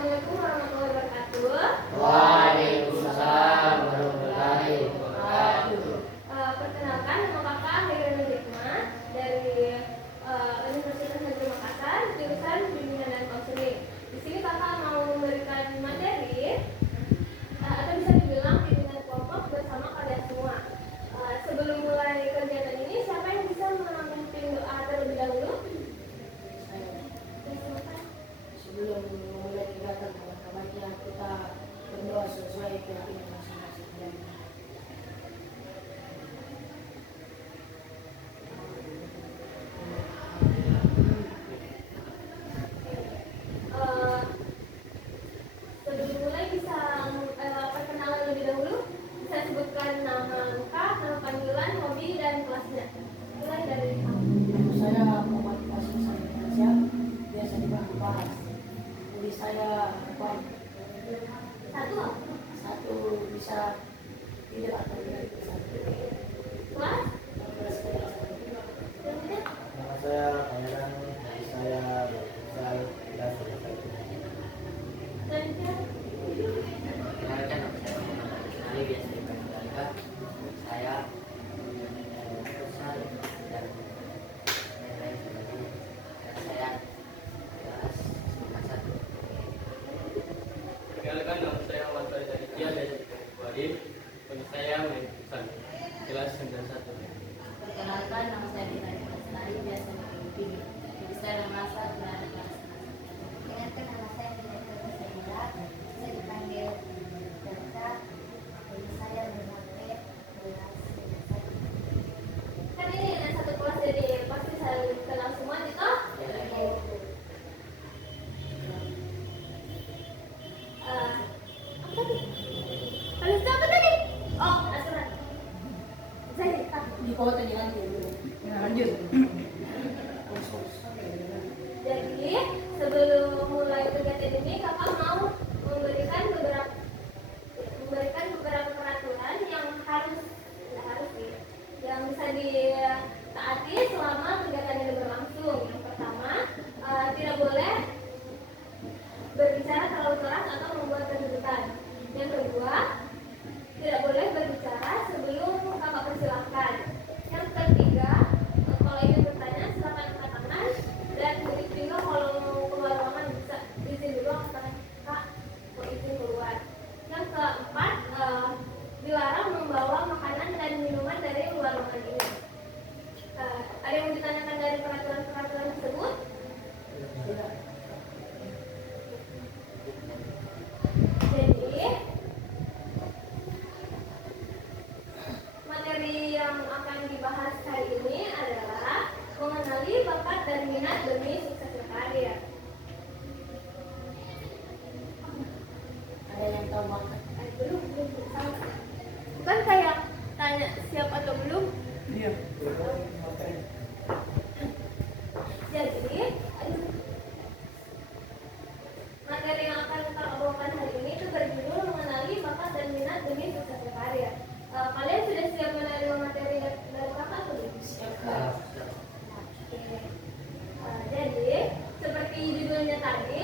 Assalamualaikum warahmatullahi wabarakatuh. Waalaikumsalam warahmatullahi wabarakatuh. Perkenalkan, nama kakak Hairani Hikmah dari Universitas Negeri Makassar, jurusan Bimbingan dan Konseling. Di sini kakak mau memberikan materi atau bisa dibilang bimbingan kelompok bersama kalian semua. Sebelum mulai kegiatan ini, siapa yang bisa memimpin doa terlebih dahulu? Sebelum mulai kegiatan, baiknya kita berdoa sesuai keyakinan masing-masing. Sebelum mulai bisa perkenalan lebih dahulu, bisa sebutkan nama lengkap, nama panggilan, hobi, dan kelasnya. Mulai dari Saya Muhammad Qasim Salim, biasa dipanggil Bahas. Hobi saya apa? Satu bisa tidak atau tidak bisa. kelas, Nama saya Pangeran, hobi saya futsal, kelas 1. selanjutnya Perkenalkan, nama saya Muhammad Ali, biasa dipanggil Alga. Saya futsal dan lain-lain sebagainya. Dan saya kelas 1. Perkenalkan, nama saya Ahmad Farid Aditya dari Wadim. Hobi saya main futsal, kelas 91. Perkenalkan, nama saya Dina Lestari, biasa dipanggil Pini. Jadi saya merasa berada di kelas. Perkenalkan, nama saya Dina Lestari, saya dipanggil Delta. Jadi saya bermata kelas 1. kan ini ada satu kelas jadi pasti saling kenal semua gitu. Apa tadi? Habis itu apa tadi? Oh, asuran. Zaid. Di bawah tadi nanti dulu. Lanjut. Jadi sebelum mulai kegiatan ini kakak mau memberikan beberapa peraturan yang yang bisa ditaati selama kegiatan ini berlangsung. Yang pertama, tidak boleh berbicara terlalu keras atau membuat keributan. Yang kedua, tidak boleh berbicara sebelum kakak persilahkan. Yang ketiga, kalau ingin bertanya silakan angkat tangan, dan begitu juga kalau mau keluar ruangan bisa izin dulu angkat tangan, kak mau izin keluar. Yang keempat, dilarang membawa makanan dan minuman dari luar ruangan ini. Ada yang mau ditanyakan dari peraturan-peraturan tersebut? Jadi materi yang akan dibahas hari ini adalah mengenali bakat dan minat demi sukses berkarir. Ada yang tahu bakat? Belum sama. Bukan kayak tanya siap atau belum. Iya. Jadi materi yang akan kita obrolkan hari ini itu berjudul mengenali bakat dan minat demi sukses berkarir. Kalian sudah siap menerima materi dari kakak atau belum? Siap. Oke. Jadi seperti judulnya tadi,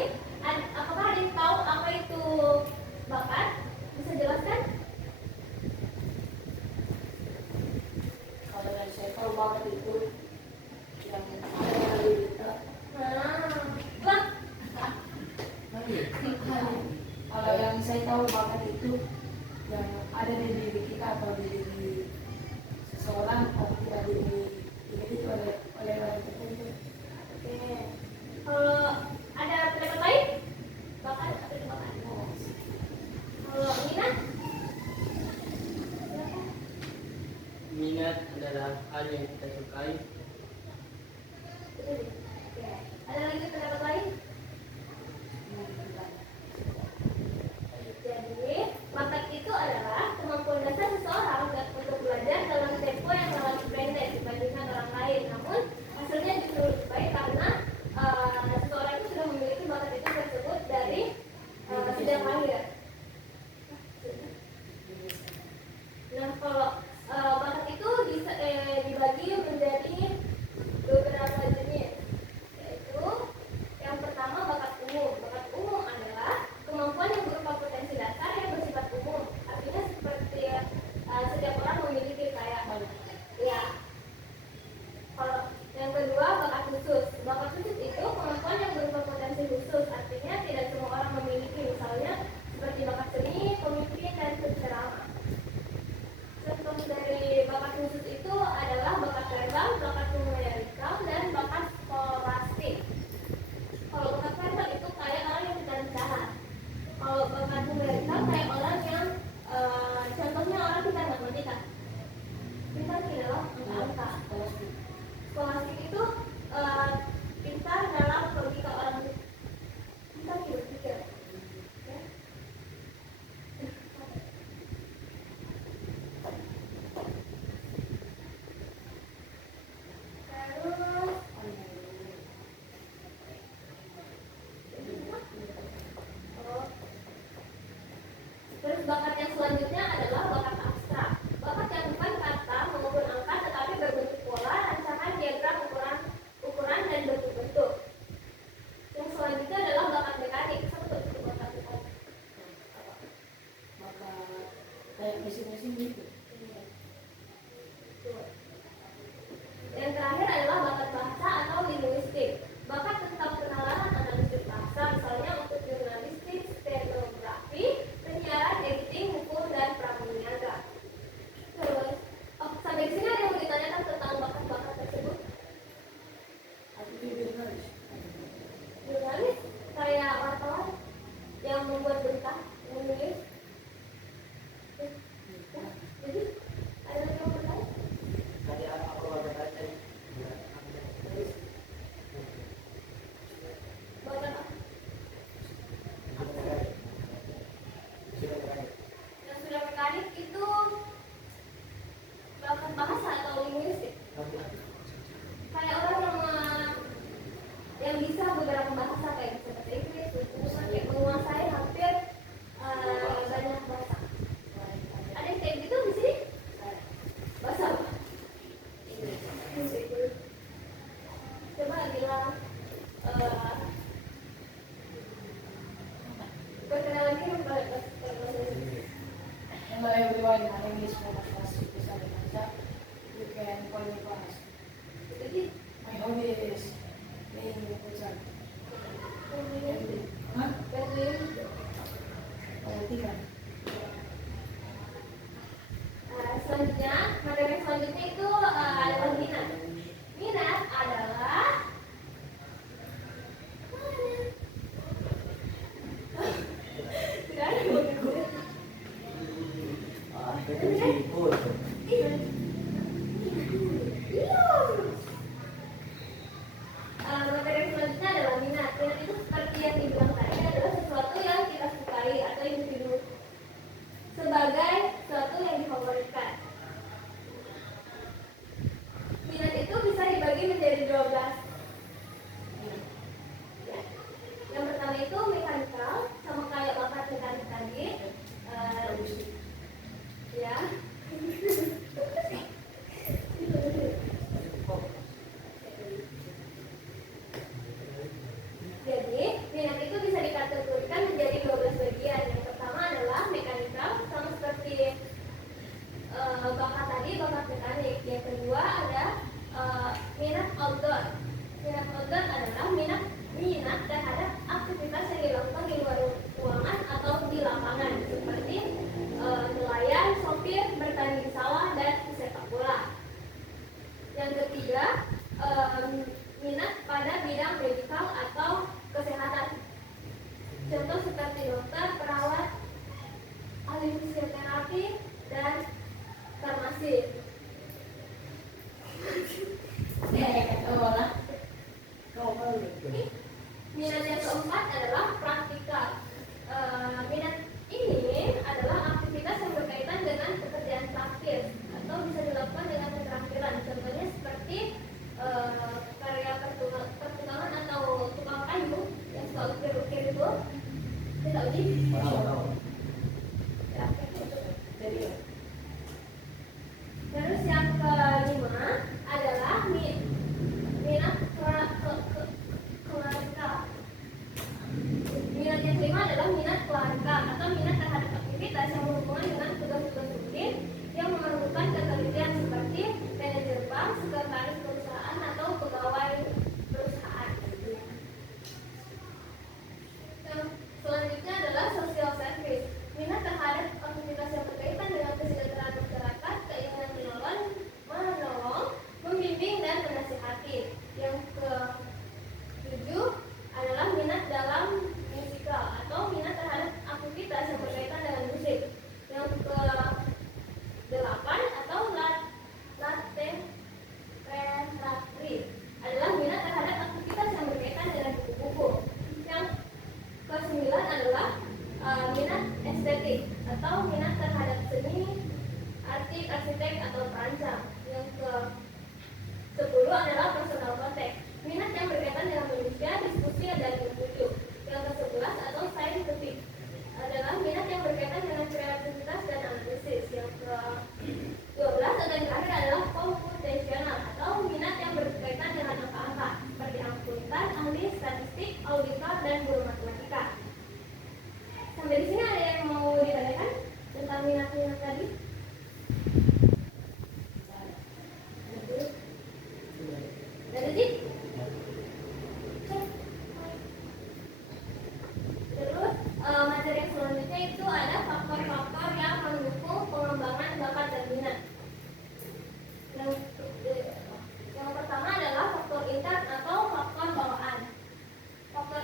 apakah ada yang tahu apa itu bakat? Bisa jelaskan? Kalau yang saya tahu bakat itu yang ada dari kita. Lah, Kalau yang saya tahu bakat itu yang ada di diri kita atau di diri seseorang atau tidak dimiliki oleh orang tertentu. oke. Kalau ada pendapat lain? Bakat apa itu bakat? Kalau minat? Silakan. Minat adalah hal yang kita sukai. Oke. Ada lagi pendapat lain? Jadi materi yang bisa beberapa bahasa kayak bisa bahasa Inggris, kayak menguasai hampir banyak bahasa. Ada yang kayak gitu di sini? Bahasa apa? Inggris. Coba bilang perkenalan diri bahasa Inggris. Hello everyone, my name is Muhammad Nasir Besar Danza. You can call me Bas. Jadi My hobby is playing futsal. Hah? Tiga. Selanjutnya, materi selanjutnya itu adalah minat. Minat adalah tidak ada buku. Itu siput. Materi selanjutnya adalah minat. Minat itu seperti yang dibilang tadi adalah sesuatu yang kita sukai atau individu sebagai sesuatu yang difavoritkan. Minat itu bisa dibagi menjadi 12. Ya. Yang pertama itu mekanikal, sama kayak bakat mekanik tadi. Ya. Jadi, minat itu bisa dikategorikan menjadi 12 bagian. Yang pertama adalah mekanikal, sama seperti bakat tadi, bakat mekanik. Yang kedua ada minat outdoor. Minat outdoor adalah minat terhadap aktivitas yang dilakukan di luar ruangan atau di lapangan, seperti nelayan, sopir, bertanding sawah, dan sepak bola. Yang ketiga, minat pada bidang medikal atau kesehatan. Contoh seperti dokter, perawat, ahli fisioterapi, dan farmasi. Minat yang keempat adalah praktikal. Minat ini adalah aktivitas yang berkaitan dengan pekerjaan praktis atau bisa dilakukan dengan keterampilan. Contohnya seperti karya pertukangan atau tukang kayu yang suka ukir-ukir itu. Tidak uji? Terus yang kelima adalah minat keluarga. Minat yang kelima adalah minat keluarga atau minat terhadap aktivitas yang berhubungan dengan tugas-tugas rutin yang memerlukan ketelitian seperti manajer bank, sekretaris perusahaan, atau pegawai perusahaan. Yang selanjutnya adalah social service. Minat terhadap aktivitas yang berkaitan dengan kesejahteraan masyarakat, keinginan menolong, membimbing, dan menasihati. Yang ke-7 adalah minat dalam musikal atau minat terhadap aktivitas yang berkaitan dengan musik. Yang ke-8 atau laterati adalah minat terhadap aktivitas yang berkaitan dengan buku-buku. Yang ke-9 adalah minat estetik atau minat terhadap seni, arsitek, atau perancang. Yang ke-10 adalah personal contact, minat yang berkaitan dengan manusia, diskusi, dan individu. Yang ke-11 atau scientific adalah minat yang berkaitan dengan kreativitas dan analisis. Yang ke-12 atau yang terakhir adalah computational atau minat yang berkaitan dengan angka-angka seperti akuntan, ahli statistik, auditor, dan guru matematika. Sampai di sini ada yang mau ditanyakan tentang minat-minat tadi? Ada sih? Terus materi yang selanjutnya itu ada faktor-faktor yang mendukung pengembangan bakat dan minat. Yang pertama adalah faktor intern atau faktor bawaan. Faktor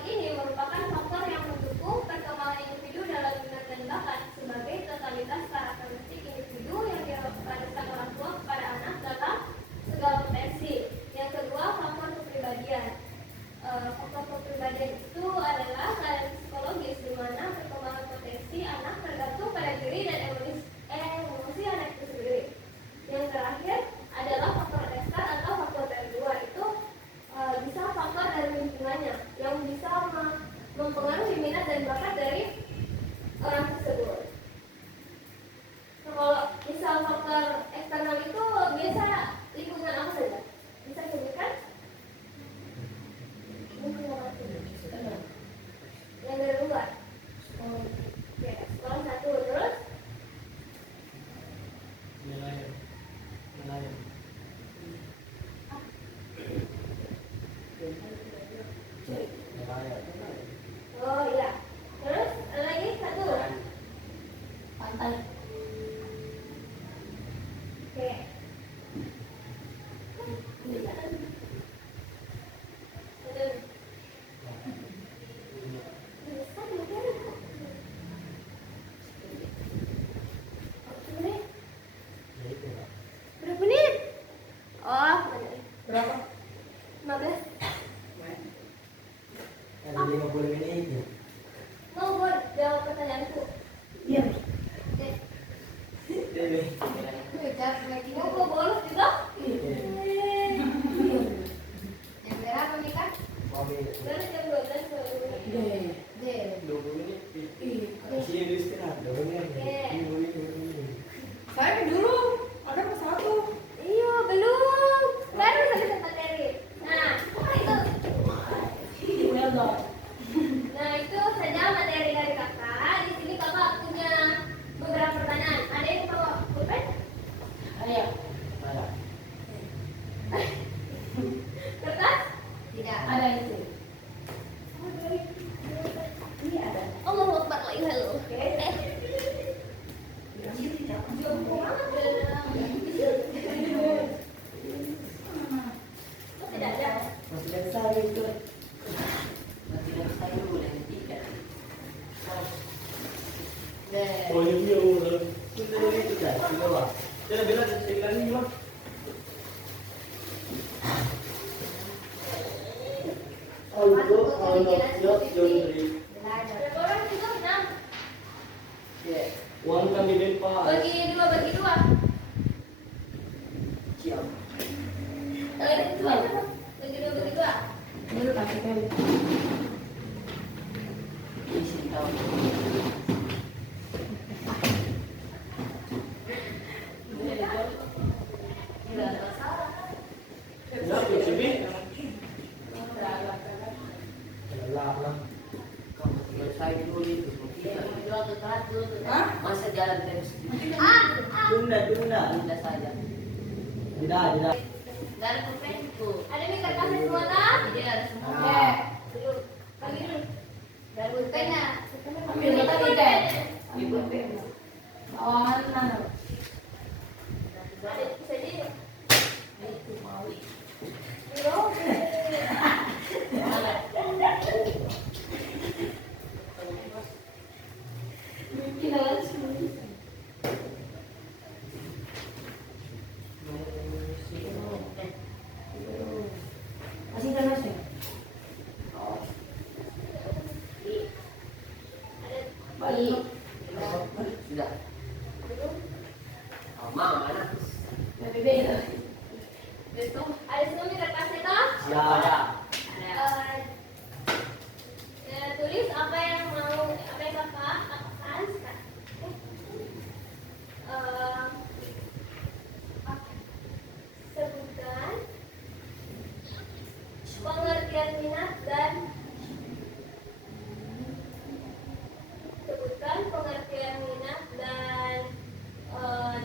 lainnya yang bisa mempengaruhi minat dan bakat dari orang tersebut. Nah, kalau misal faktor eksternal itu biasa lingkungan apa saja? Bisa disebutkan? Lingkungan apa saja? Yang dari luar. Oke, sekolah satu terus. Nelayan. Oh iya. Terus ada lagi satu. Pantai. Oke. Berapa menit? Oh, Berapa? 15. Ada 50 menit. Mau buat jawab pertanyaanku. Iya. Oke. Jadi, Mau gua bolos juga? Yang berapa nih kak? mobil. Dari jam 12 ke Iya. 20 menit. Iya. Sini dulu istirahat. Dulu nih. Ini. Saya dulu ada ke satu. Iya, belum. Baru selesai materi. Nah, itu saja materi dari kakak. Di sini kakak punya beberapa pertanyaan. Ada yang mau pulpen? Ayo. Kertas? Tidak. Ada itu. Ini ada. Allah Akbar lagi halo. Oke. Tidak ada. Masih besar itu. Masih dari saya dulu yang ketiga. Oh iya ulang. Itu itu kan. Di bawah. Jangan bilang sekali ini mah. Untuk anak siap jomri. Belajar. Berapa orang juga menang? Uang kami bebas. Bagi dua. Siap. Bagi dua. Dulu kasih kali. Isi tahun. Ya, Cibi. Lelah lah. Kamu tinggal saya dulu itu. Hah? Masa jalan terus? Tunda. Tidak saja. Tidak. Dari pulpenku. Ada nih kertasnya semua kan? Jadi ada semua. Oke. Dulu. Bagi dulu. Dari pulpennya. Ambil lagi deh. Ambil deh. Bawahan mana? Ada bisa jadi. Itu mau. Mungkin ada semua. Masih ada nasi? Balik. Sudah. Oh, mana? Dari beda. Besok ada semua nih kertasnya toh? Ya. Tulis apa yang kakak katakan. Sebutkan pengertian minat dan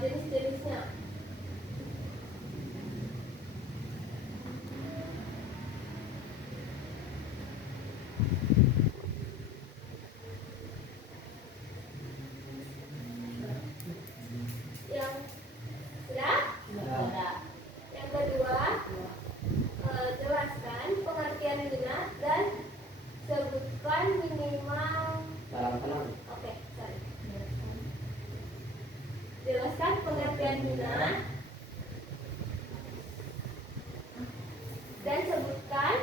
jenis-jenisnya. Yang sudah? Yang kedua, jelaskan pengertian minat dan sebutkan minimal. Oke, sorry. Jelaskan pengertian minat dan sebutkan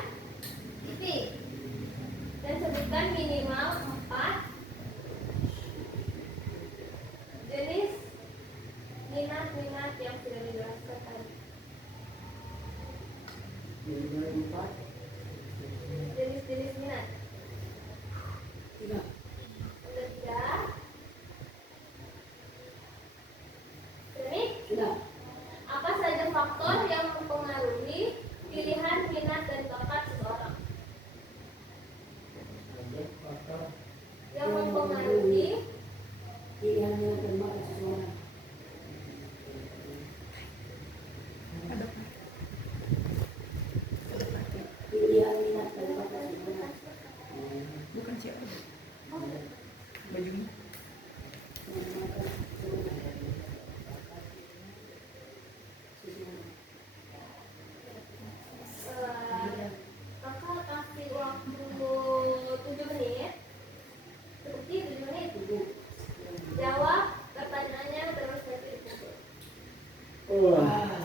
minimal 4 jenis minat-minat yang sudah dijelaskan tadi. Jenis-jenis siapa? Bajunya. Kakak kasih waktu 7 menit. Terbukti 7 menit. Jawab pertanyaannya terus nanti dikumpul. Wah.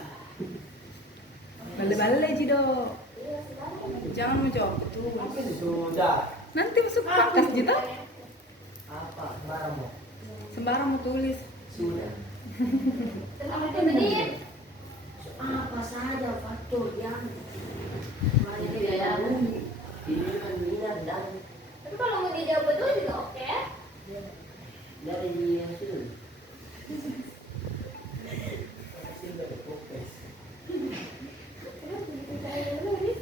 Bale-bale Cido. Iya, sekarang. Jangan menjawab itu. Sudah. Nanti masuk pangkas Cito. Apa? Barangmu. Sembarang mau tulis. Sudah. Selama 7 menit. Apa saja faktor yang Itu ya. pilihan minat dan Tapi kalau mau dijawab betul juga oke. dari hasil. Terus diceritain dulu nih.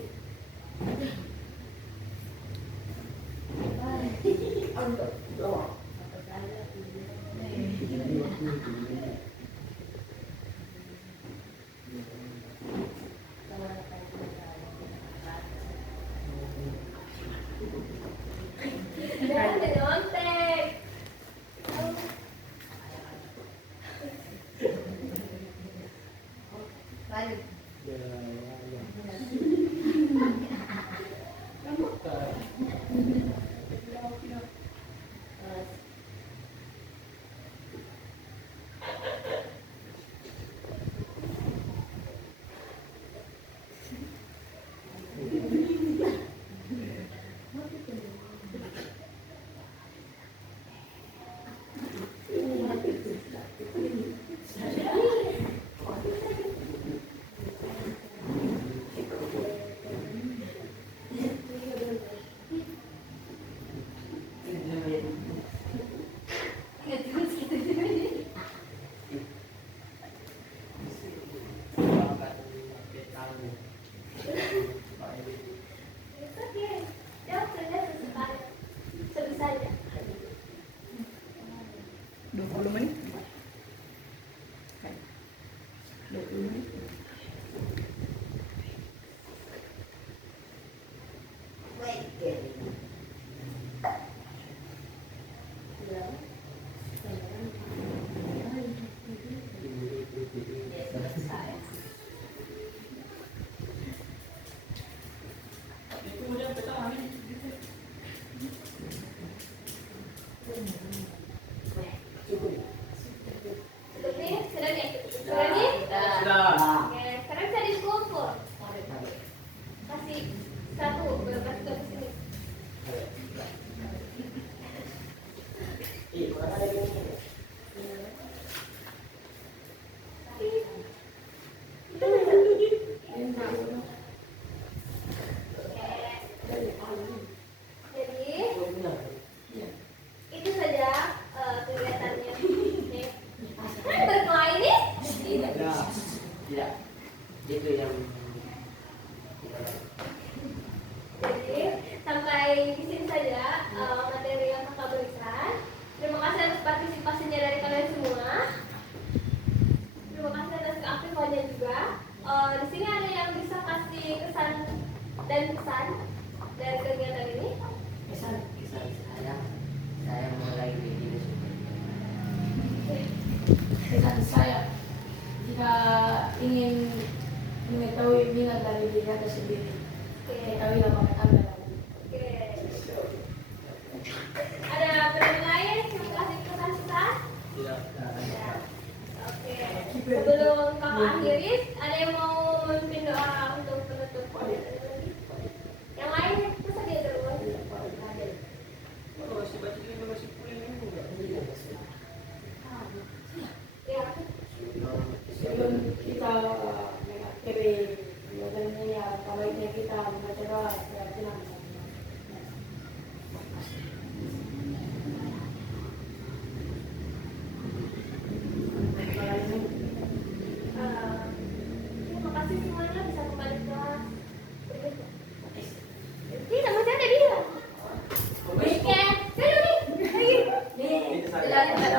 Jangan nyontek. Lanjut. Oke. Jawab saja sebisanya. 20 menit. 20 menit. Cukup nih? Sudah nih? Sudah nih? Sudah. Oke, sekarang bisa dikumpul. Kasih satu, kasih ke sini. Kurang ada ini. Jadi, itu saja kegiatannya. Nih. Berkelahi nih? Tidak. Tidak. Itu yang kita Jadi, sampai di sini saja materi yang kakak berikan. Terima kasih atas partisipasinya dari kalian semua. Terima kasih atas keaktifannya juga. Di sini ada yang bisa kasih kesan dan pesan dari kegiatan ini. pesan saya mulai begini. Pesan saya, jika ingin mengetahui minat dari diri Anda sendiri, ketahuilah pakai Anda lagi. Oke. Ada penanya lain yang kasih pesan-pesan? Tidak. Ya. Oke. Sebelum kakak akhiri, ada yang mau memimpin doa untuk penutup? Yang lain bersedia terus. Oh, masih baca ini masih kuliah juga. Ya. Sebelum kita mengakhiri kegiatan ini, baiknya kita membaca doa secara tenang.